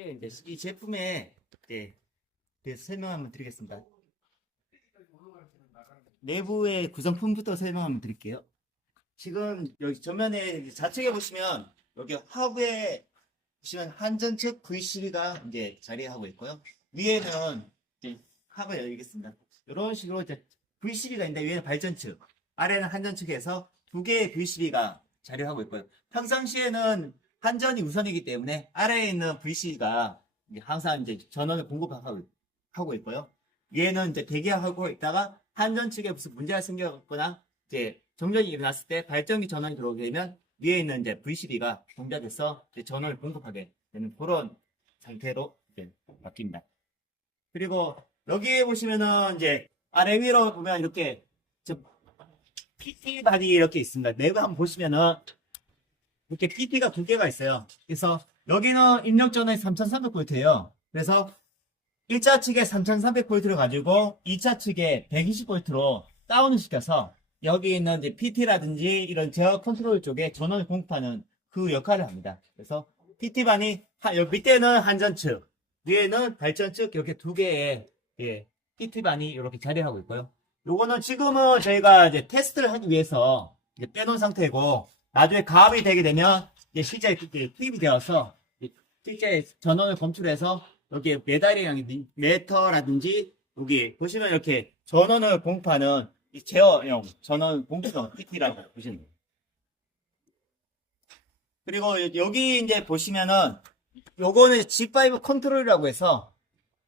이제 이 제품에 대해서 설명 한번 드리겠습니다. 내부의 구성품부터 설명 한번 드릴게요. 지금 여기 전면에 좌측에 보시면 여기 하부에 보시면 한전측 V12가 이제 자리하고 있고요. 위에는 이제 하부 열리겠습니다. 이런 식으로 이제 V12가 있는데 위에는 발전측, 아래는 한전측에서 두 개의 V12가 자리하고 있고요. 평상시에는 한전이 우선이기 때문에 아래에 있는 VC가 항상 이제 전원을 공급하고 있고요. 얘는 이제 대기하고 있다가 한전 측에 무슨 문제가 생겼거나 이제 정전이 일어났을 때 발전기 전원이 들어오게 되면 위에 있는 이제 VCB가 동작해서 이제 전원을 공급하게 되는 그런 상태로 이제 바뀝니다. 그리고 여기에 보시면은 이제 아래 위로 보면 이렇게 PT 바디 이렇게 있습니다. 내부 한번 보시면은 이렇게 PT가 두 개가 있어요. 그래서 여기는 입력 전원이 3300V예요. 그래서 1차 측에 3300V를 가지고 2차 측에 120V로 다운을 시켜서 여기 있는 이제 PT라든지 이런 제어 컨트롤 쪽에 전원을 공급하는 그 역할을 합니다. 그래서 PT반이 여기 밑에는 한전 측, 위에는 발전 측 이렇게 두 개의 PT반이 이렇게 자리하고 있고요. 요거는 지금은 저희가 이제 테스트를 하기 위해서 이제 빼놓은 상태고 나중에 가압이 되게 되면 이제 실제 투입이 되어서 실제 전원을 검출해서 여기에 메터라든지 여기 보시면 이렇게 전원을 공급하는 이 제어용 전원 공급용 PT라고 보시면 돼요. 그리고 여기 이제 보시면은 요거는 G5 컨트롤이라고 해서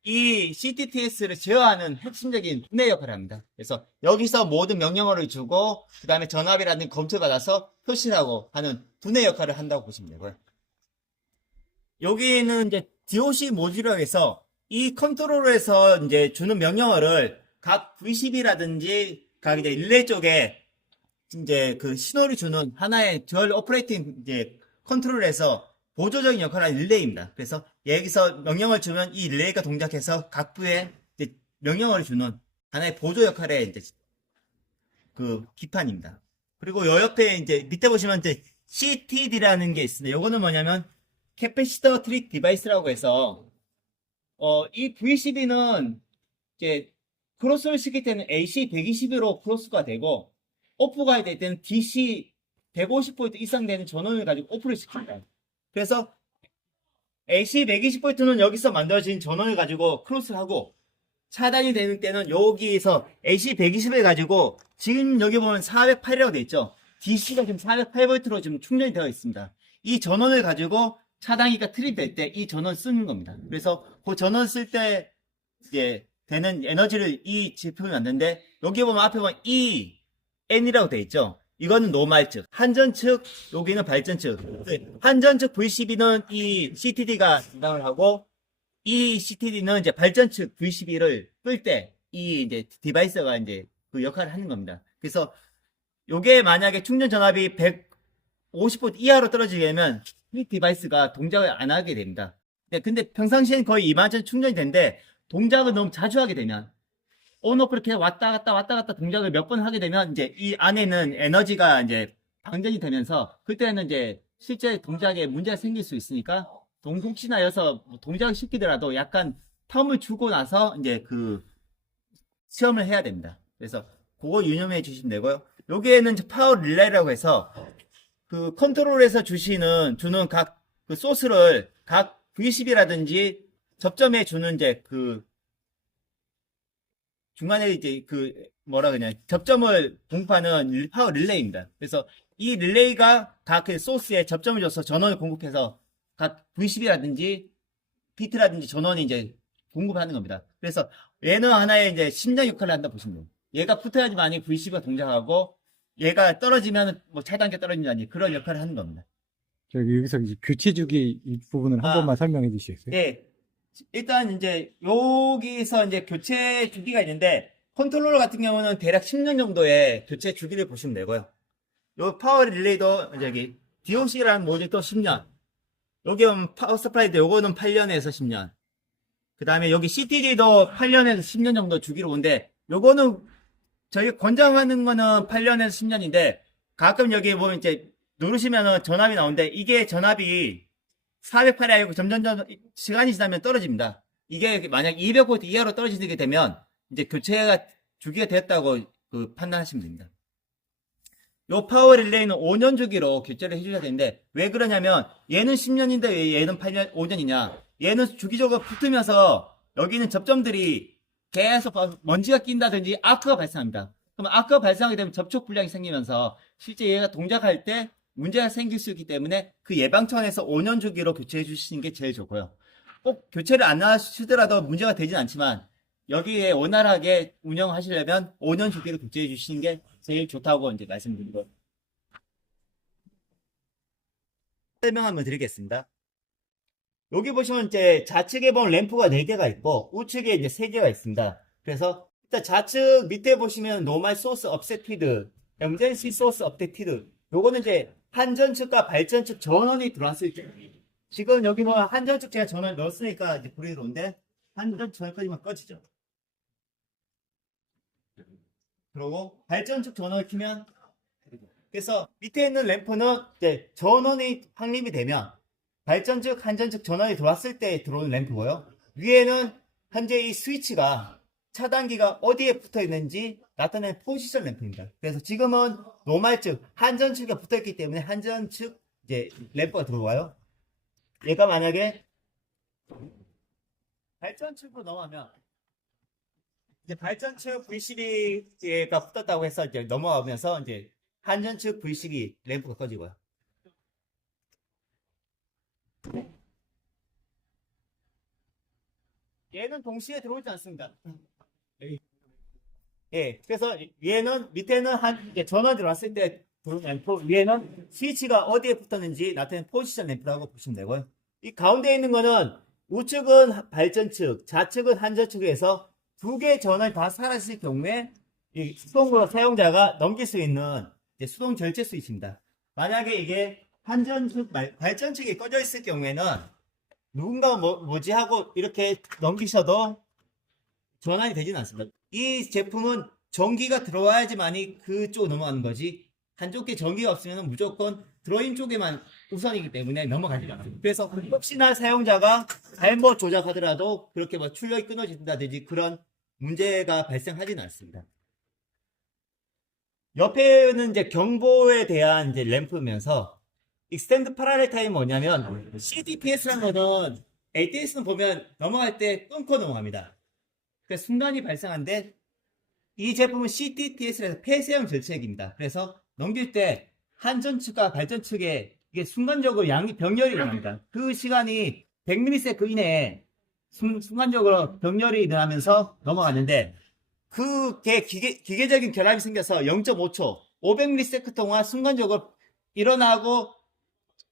이 CTTS를 제어하는 핵심적인 두뇌 역할을 합니다. 그래서 여기서 모든 명령어를 주고 그 다음에 전압이라든지 검토를 받아서 표시하고 하는 두뇌 역할을 한다고 보시면 되고요. 여기는 이제 DOC 모듈이라고 해서 이 컨트롤에서 이제 주는 명령어를 각 V12라든지 각 이제 릴레이 쪽에 이제 그 신호를 주는 하나의 듀얼 오퍼레이팅 이제 컨트롤에서 보조적인 역할을 하는 릴레이입니다. 그래서 여기서 명령을 주면 이 릴레이가 동작해서 각 부에 이제 명령어를 주는 하나의 보조 역할의 이제 그 기판입니다. 그리고 요 옆에 이제 밑에 보시면 이제 CTD라는 게 있습니다. 요거는 뭐냐면 캐패시터 트릭 디바이스라고 해서 이 V12는 이제 크로스를 시킬 때는 AC 120으로 크로스가 되고 오프가 될 때는 DC 150V 이상 되는 전원을 가지고 오프를 시킵니다. 그래서 AC 120V는 여기서 만들어진 전원을 가지고 크로스를 하고 차단이 되는 때는 여기서 AC 120을 가지고 지금 여기 보면 408이라고 되어 있죠. DC가 지금 408V로 지금 충전이 되어 있습니다. 이 전원을 가지고 차단기가 트립될 때 이 전원 쓰는 겁니다. 그래서 그 전원 쓸 때 이제 되는 에너지를 이 제품이 만드는데 여기 보면 앞에 보면 EN이라고 되어 있죠. 이거는 노말 측, 한전 측, 여기는 발전 측. 한전 측 V12는 이 CTD가 담당을 하고, 이 CTD는 이제 발전 측 V12를 끌 때, 이 이제 디바이스가 이제 그 역할을 하는 겁니다. 그래서, 요게 만약에 충전 전압이 150V 이하로 떨어지게 되면, 이 디바이스가 동작을 안 하게 됩니다. 근데 평상시엔 거의 2만천 충전이 되는데, 동작을 너무 자주 하게 되면, 온오프 이렇게 왔다 갔다 동작을 몇 번 하게 되면 이제 이 안에는 에너지가 이제 방전이 되면서 그때는 이제 실제 동작에 문제가 생길 수 있으니까 혹시나 여서 동작을 시키더라도 약간 텀을 주고 나서 이제 그 시험을 해야 됩니다. 그래서 그거 유념해 주시면 되고요. 여기에는 파워 릴레이라고 해서 그 컨트롤에서 주는 각 그 소스를 각 V10이라든지 접점에 주는 이제 그 중간에 이제 그 뭐라 그러냐 접점을 공급하는 파워 릴레이입니다. 그래서 이 릴레이가 각 소스에 접점을 줘서 전원을 공급해서 각 V10이라든지 비트라든지 전원이 이제 공급하는 겁니다. 그래서 얘는 하나의 이제 심장 역할을 한다 보시면 돼요. 얘가 붙어야지만이 V10가 동작하고 얘가 떨어지면 뭐 차단계 떨어진다니 그런 역할을 하는 겁니다. 여기서 이제 교체 주기 이 부분을 한 번만 설명해 주시겠어요? 네. 일단 이제 여기서 이제 교체 주기가 있는데 컨트롤러 같은 경우는 대략 10년 정도의 교체 주기를 보시면 되고요. 요 파워 릴레이도 여기 DOC라는 모듈도 10년. 여기 파워 서플라이도 요거는 8년에서 10년. 그 다음에 여기 CTD도 8년에서 10년 정도 주기로 오는데 요거는 저희가 권장하는 거는 8년에서 10년인데 가끔 여기 보면 이제 누르시면은 전압이 나오는데 이게 전압이 408이 아니고 점점 시간이 지나면 떨어집니다. 이게 만약 200V 이하로 떨어지게 되면 이제 교체가 주기가 되었다고 판단하시면 됩니다. 요 파워 릴레이는 5년 주기로 교체를 해주셔야 되는데 왜 그러냐면 얘는 10년인데 왜 얘는 8년, 5년이냐? 얘는 주기적으로 붙으면서 여기 있는 접점들이 계속 먼지가 낀다든지 아크가 발생합니다. 그럼 아크가 발생하게 되면 접촉 불량이 생기면서 실제 얘가 동작할 때 문제가 생길 수 있기 때문에 그 예방 차원에서 5년 주기로 교체해 주시는 게 제일 좋고요. 꼭 교체를 안 하시더라도 문제가 되진 않지만 여기에 원활하게 운영하시려면 5년 주기로 교체해 주시는 게 제일 좋다고 이제 말씀드리고 설명 한번 드리겠습니다. 여기 보시면 이제 좌측에 보면 램프가 4개가 있고 우측에 이제 3개가 있습니다. 그래서 일단 좌측 밑에 보시면 노멀 소스 업세티드, 에머전시 소스 업데티드 요거는 이제 한전측과 발전측 전원이 들어왔을 때 지금 여기 뭐 한전측 제가 전원을 넣었으니까 이제 불이 들어오는데 한전 전원까지만 꺼지죠. 그리고 발전측 전원을 켜면 그래서 밑에 있는 램프는 이제 전원이 확립이 되면 발전측, 한전측 전원이 들어왔을 때 들어오는 램프고요. 위에는 현재 이 스위치가 차단기가 어디에 붙어 있는지 나타내는 포지션 램프입니다. 그래서 지금은 노말측, 한전측에 붙어 있기 때문에 한전측 이제 램프가 들어와요. 얘가 만약에 발전측으로 넘어가면 이제 발전측 V12가 붙었다고 해서 이제 넘어가면서 이제 한전측 V12 램프가 꺼지고요. 얘는 동시에 들어오지 않습니다. 예, 그래서 얘는 밑에는 이제 전원 들어왔을 때 들어오는 램프, 위에는 스위치가 어디에 붙었는지 나타내는 포지션 램프라고 보시면 되고요. 이 가운데 있는 거는 우측은 발전측, 좌측은 한전측에서 두 개의 전원이 다 사라질 경우에 이 수동으로 사용자가 넘길 수 있는 이제 수동 절제 스위치입니다. 만약에 이게 한전측, 발전측이 꺼져 있을 경우에는 누군가 뭐지 하고 이렇게 넘기셔도 전환이 되지는 않습니다. 이 제품은 전기가 들어와야지만이 그쪽으로 넘어가는 거지 한쪽 에 전기가 없으면 무조건 들어인 쪽에만 우선이기 때문에 넘어가지 않습니다. 그래서 혹시나 사용자가 잘못 조작하더라도 그렇게 뭐 출력이 끊어진다든지 그런 문제가 발생하지는 않습니다. 옆에는 이제 경보에 대한 이제 램프면서 익스텐드 파라렐 타임이 뭐냐면 CDPS라는 거는 ATS는 보면 넘어갈 때 끊고 넘어갑니다. 그래서 순간이 발생하는데 이 제품은 CTTS에서 폐쇄형 절책입니다. 그래서 넘길 때 한전측과 발전측에 이게 순간적으로 병렬이 일어납니다. 그 시간이 100ms 이내에 순간적으로 병렬이 일어나면서 넘어가는데 그게 기계적인 결함이 생겨서 0.5초, 500ms 동안 순간적으로 일어나고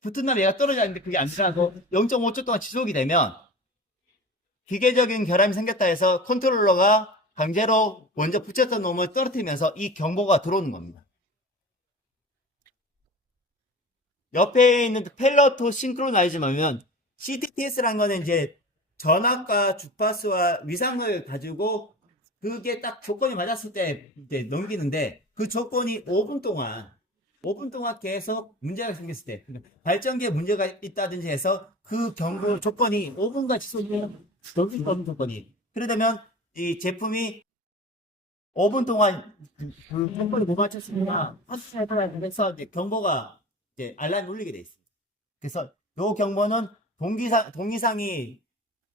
붙은 다음에 얘가 떨어지는데 그게 안 일어나고 0.5초 동안 지속이 되면 기계적인 결함이 생겼다 해서 컨트롤러가 강제로 먼저 붙였던 놈을 떨어뜨리면서 이 경보가 들어오는 겁니다. 옆에 있는 펠러토 싱크로나이즈면 CTTS라는 거는 이제 전압과 주파수와 위상을 가지고 그게 딱 조건이 맞았을 때 이제 넘기는데 그 조건이 5분 동안 계속 문제가 생겼을 때 발전기에 문제가 있다든지 해서 그 경고 조건이 5분간 지속되면 넘길 수 없는 조건이 그러다면 이 제품이 5분 동안 그 조건을 못 맞췄으니까 그래서 이제 경보가 이제 알람이 울리게 돼 있습니다. 그래서 이 경보는 동기상이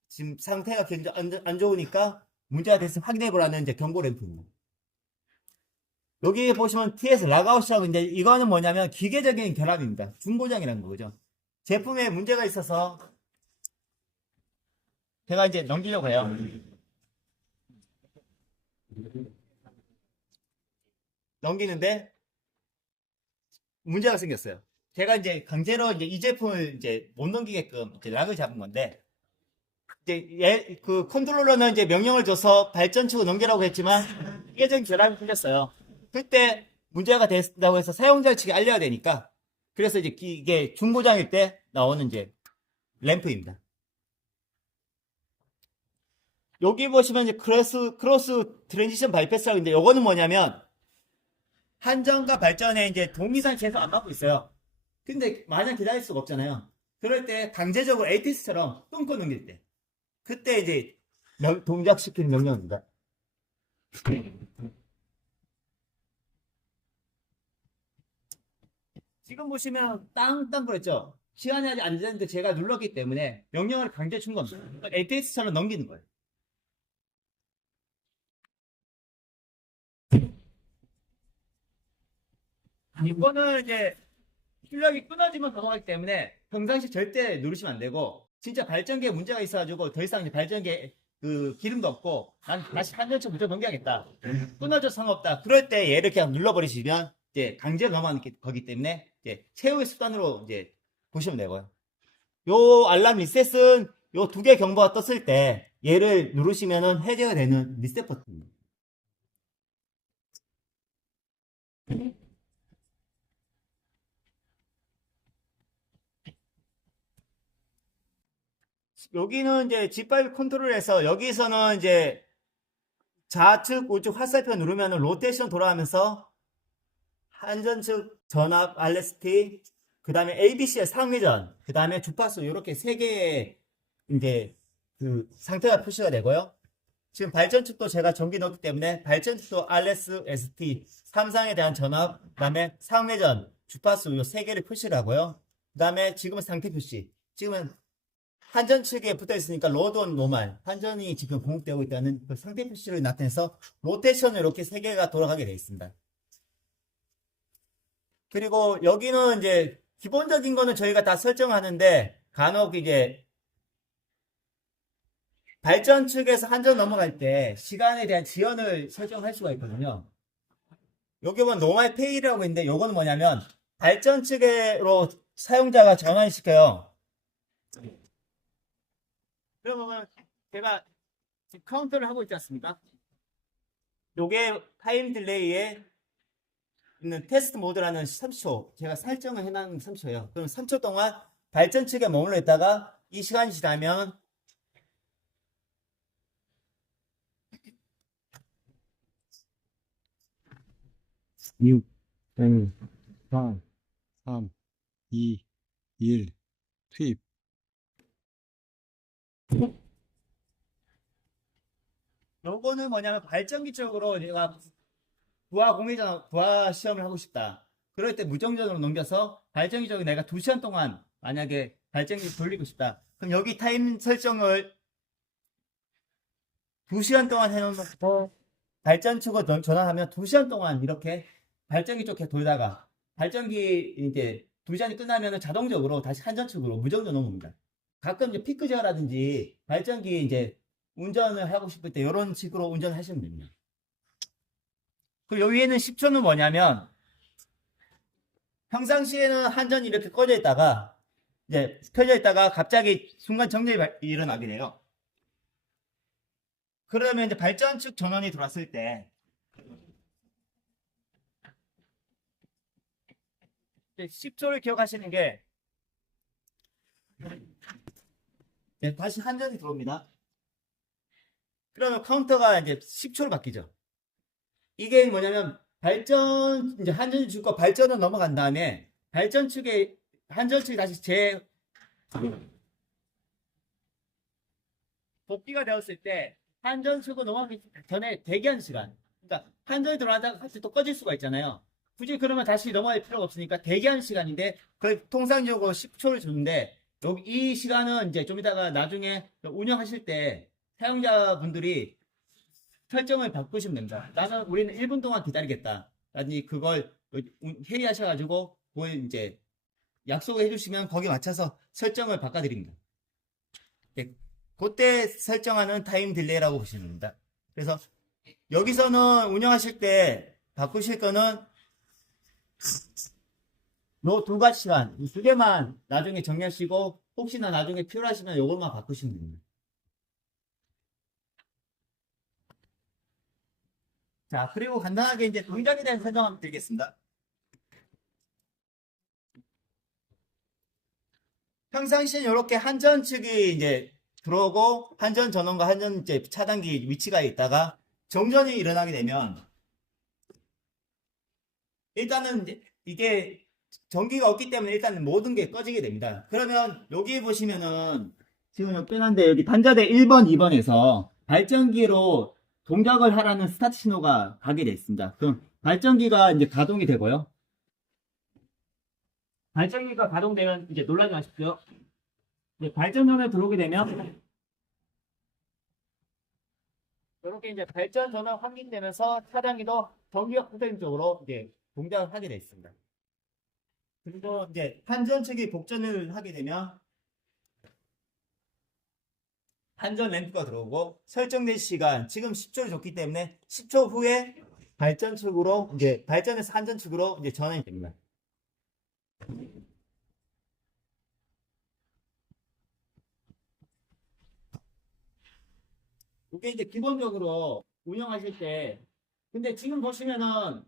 지금 상태가 굉장히 안 좋으니까 문제가 됐으면 확인해보라는 이제 경고 램프입니다. 여기 보시면 TS 락아웃이라고 있는데 이거는 뭐냐면 기계적인 결함입니다. 중고장이라는 거죠. 제품에 문제가 있어서 제가 이제 넘기려고 해요. 넘기는데 문제가 생겼어요. 제가 이제 강제로 이제 이 제품을 이제 못 넘기게끔 이제 락을 잡은 건데 이제 그 컨트롤러는 이제 명령을 줘서 발전축을 넘기라고 했지만 기계적인 결함이 생겼어요. 그때 문제가 됐다고 해서 사용자 측에 알려야 되니까 그래서 이제 이게 중고장일 때 나오는 이제 램프입니다. 여기 보시면 이제 크로스 트랜지션 바이패스라고 있는데 요거는 뭐냐면 한전과 발전에 이제 동기상 계속 안 맞고 있어요. 근데 마냥 기다릴 수가 없잖아요. 그럴 때 강제적으로 ATS처럼 끊고 넘길 때. 그때 이제 동작시키는 명령입니다. 지금 보시면 땅땅 그랬죠? 시간이 아직 안 됐는데 제가 눌렀기 때문에 명령을 강제 준 겁니다. ATS처럼 넘기는 거예요. 이거는 이제 출력이 끊어지면 넘어가기 때문에 평상시 절대 누르시면 안 되고 진짜 발전기에 문제가 있어가지고 더 이상 이제 발전기에 그 기름도 없고 난 다시 한전처 무조건 넘겨야겠다. 끊어져 상관없다. 그럴 때 얘를 그냥 눌러버리시면 이제 강제로 넘어가는 거기 때문에 이제 최후의 수단으로 이제 보시면 되고요. 요 알람 리셋은 요 두 개 경보가 떴을 때 얘를 누르시면은 해제가 되는 리셋 버튼입니다. 여기는 이제 G5 컨트롤에서 여기서는 이제 좌측 우측 화살표 누르면 로테이션 돌아가면서 한전측 전압 RST 그 다음에 ABC의 상회전 그 다음에 주파수 이렇게 세 개의 이제 그 상태가 표시가 되고요. 지금 발전축도 제가 전기 넣었기 때문에 발전축도 RS, ST, 삼상에 대한 전압, 그 다음에 상회전, 주파수 이 세 개를 표시를 하고요. 그 다음에 지금은 상태 표시. 지금은 한전 측에 붙어 있으니까 로드온 노말, 한전이 지금 공급되고 있다는 그 상태 표시를 나타내서 로테이션을 이렇게 세 개가 돌아가게 되어 있습니다. 그리고 여기는 이제 기본적인 거는 저희가 다 설정하는데 간혹 이제 발전 측에서 한전 넘어갈 때 시간에 대한 지연을 설정할 수가 있거든요. 여기 보면 노말 페이라고 있는데 이거는 뭐냐면 발전 측으로 사용자가 전환을 시켜요. 그러면 제가 지금 카운터를 하고 있지 않습니까? 요게 타임 딜레이에 있는 테스트 모드라는 30초 제가 설정을 해놓은 30초예요. 그럼 3초 동안 발전 측에 머물러 있다가 이 시간이 지나면 6, 5, 4, 3, 2, 1, 투입. 요거는 뭐냐면 발전기 쪽으로 내가 부하 시험을 하고 싶다. 그럴 때 무정전으로 넘겨서 발전기 쪽에 내가 2시간 동안 만약에 발전기 돌리고 싶다. 그럼 여기 타임 설정을 2시간 동안 해놓고 발전 측으로 전환하면 2시간 동안 이렇게 발전기 쪽에 돌다가 발전기 이제 2시간이 끝나면 자동적으로 다시 한전 측으로 무정전 넘어옵니다. 가끔 이제 피크 제어라든지 발전기 이제 운전을 하고 싶을 때 이런 식으로 운전을 하시면 됩니다. 그리고 여기에는 10초는 뭐냐면 평상시에는 한전이 이렇게 꺼져 있다가 이제 켜져 있다가 갑자기 순간 정전이 일어나게 돼요. 그러면 이제 발전 측 전원이 들어왔을 때 10초를 기억하시는 게 다시 한전이 들어옵니다. 그러면 카운터가 이제 10초로 바뀌죠. 이게 뭐냐면 이제 한전 측과 발전은 넘어간 다음에 발전 측에 한전 측이 다시 복귀가 되었을 때 한전 측으로 넘어가기 전에 대기한 시간. 그러니까 한전이 들어가다가 같이 또 꺼질 수가 있잖아요. 굳이 그러면 다시 넘어갈 필요가 없으니까 대기한 시간인데 그 통상적으로 10초를 주는데 여기 이 시간은 이제 좀 이따가 나중에 운영하실 때 사용자분들이 설정을 바꾸시면 됩니다. 우리는 1분 동안 기다리겠다. 라든지 그걸 회의하셔가지고 그걸 이제 약속을 해주시면 거기에 맞춰서 설정을 바꿔드립니다. 네, 그때 설정하는 타임 딜레이라고 보시면 됩니다. 그래서 여기서는 운영하실 때 바꾸실 거는 요 두 가지 시간, 이 두 개만 나중에 정리하시고 혹시나 나중에 필요하시면 요것만 바꾸시면 됩니다. 자, 그리고 간단하게 이제 동작에 대한 설명 한번 드리겠습니다. 평상시엔 이렇게 한전 측이 이제 들어오고 한전 전원과 한전 이제 차단기 위치가 있다가 정전이 일어나게 되면 일단은 이제 이게 전기가 없기 때문에 일단 모든 게 꺼지게 됩니다. 그러면 여기 보시면은 지금 여기 빼놨는데 여기 단자대 1번, 2번에서 발전기로 동작을 하라는 스타트 신호가 가게 되어 있습니다. 그럼 발전기가 이제 가동이 되고요. 발전기가 가동되면 이제 놀라지 마십시오. 이제 발전전에 들어오게 되면 이렇게 이제 발전 전원 확인되면서 차량기도 전기가 흐르는 쪽으로 이제 동작을 하게 되어 있습니다. 그리고 이제 한전 측이 복전을 하게 되면 한전 램프가 들어오고 설정된 시간 지금 10초를 줬기 때문에 10초 후에 발전 측으로 이제 발전에서 한전 측으로 이제 전환이 됩니다. 이게 이제 기본적으로 운영하실 때 근데 지금 보시면은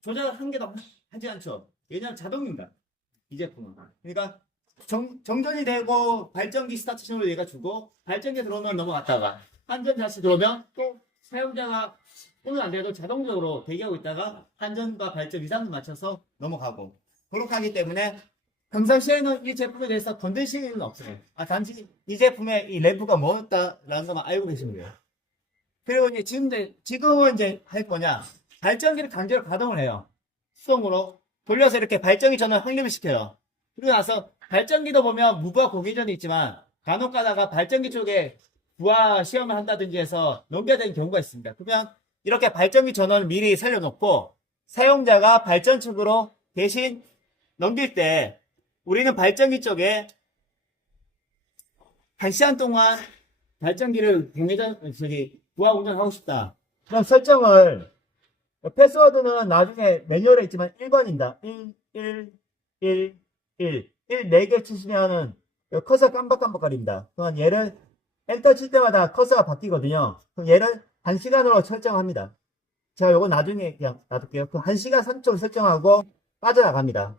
조작을 한 개도 하지 않죠. 왜냐하면 자동입니다. 이 제품은. 그러니까 정전이 되고 발전기 스타트 신호를 얘가 주고 발전기 들어오면 넘어갔다가 한전 다시 들어오면 또 사용자가 오늘 안 돼도 자동적으로 대기하고 있다가 한전과 발전 이상을 맞춰서 넘어가고 그렇게 하기 때문에 평상시에는 이 제품에 대해서 건드실 일은 없어요. 단지 이 제품의 이 램프가 뭐였다라는 것만 알고 계시는 거예요. 그리고 이제 지금은 이제 할 거냐 발전기를 강제로 가동을 해요. 수동으로 돌려서 이렇게 발전기 전원 확립을 시켜요. 그리고 나서 발전기도 보면 무부하 공기전이 있지만 간혹 가다가 발전기 쪽에 부하 시험을 한다든지 해서 넘겨야 되는 경우가 있습니다. 그러면 이렇게 발전기 전원을 미리 살려놓고 사용자가 발전 측으로 대신 넘길 때 우리는 발전기 쪽에 1시간 동안 발전기를 부하 운전하고 싶다. 그럼 설정을 패스워드는 나중에 매뉴얼에 있지만 1번입니다. 1, 4개 치시면은 커서 깜박깜박거립니다. 그럼 얘를 엔터 칠 때마다 커서가 바뀌거든요. 그럼 얘를 1시간으로 설정합니다. 제가 요거 나중에 그냥 놔둘게요. 그럼 1시간 3초를 설정하고 빠져나갑니다.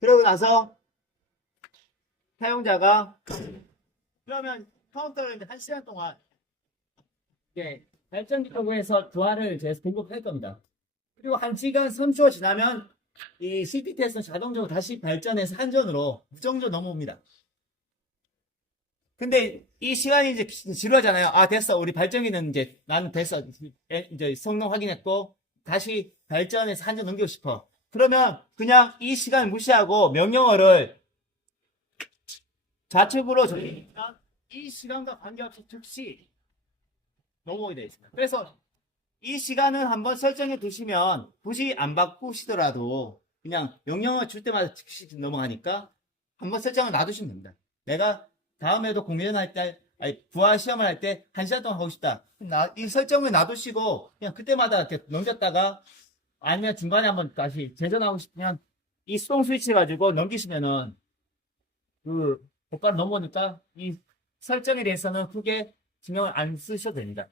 그러고 나서 사용자가 그러면 카운터를 이제 1시간 동안 발전기 쪽에서 부하를 이제 공급할 겁니다. 그리고 1시간 3초 지나면 이 CPT에서는 자동적으로 다시 발전해서 한전으로 무정조 넘어옵니다. 근데 이 시간이 이제 지루하잖아요. 됐어. 우리 발전기는 이제 나는 됐어. 이제 성능 확인했고 다시 발전해서 한전 넘기고 싶어. 그러면 그냥 이 시간 무시하고 명령어를 좌측으로 돌리니까 이 시간과 관계없이 즉시 넘어오게 되어 있습니다. 그래서 이 시간은 한번 설정해 두시면 굳이 안 바꾸시더라도 그냥 명령어 줄 때마다 즉시 넘어가니까 한번 설정을 놔두시면 됩니다. 내가 다음에도 공연할 때, 부하 시험을 할 때 1시간 동안 하고 싶다. 이 설정을 놔두시고 그냥 그때마다 이렇게 넘겼다가 아니면 중간에 한번 다시 재전하고 싶으면 이 수동 스위치 가지고 넘기시면은 그 고가를 넘어오니까 이 설정에 대해서는 크게 신경을 안 쓰셔도 됩니다.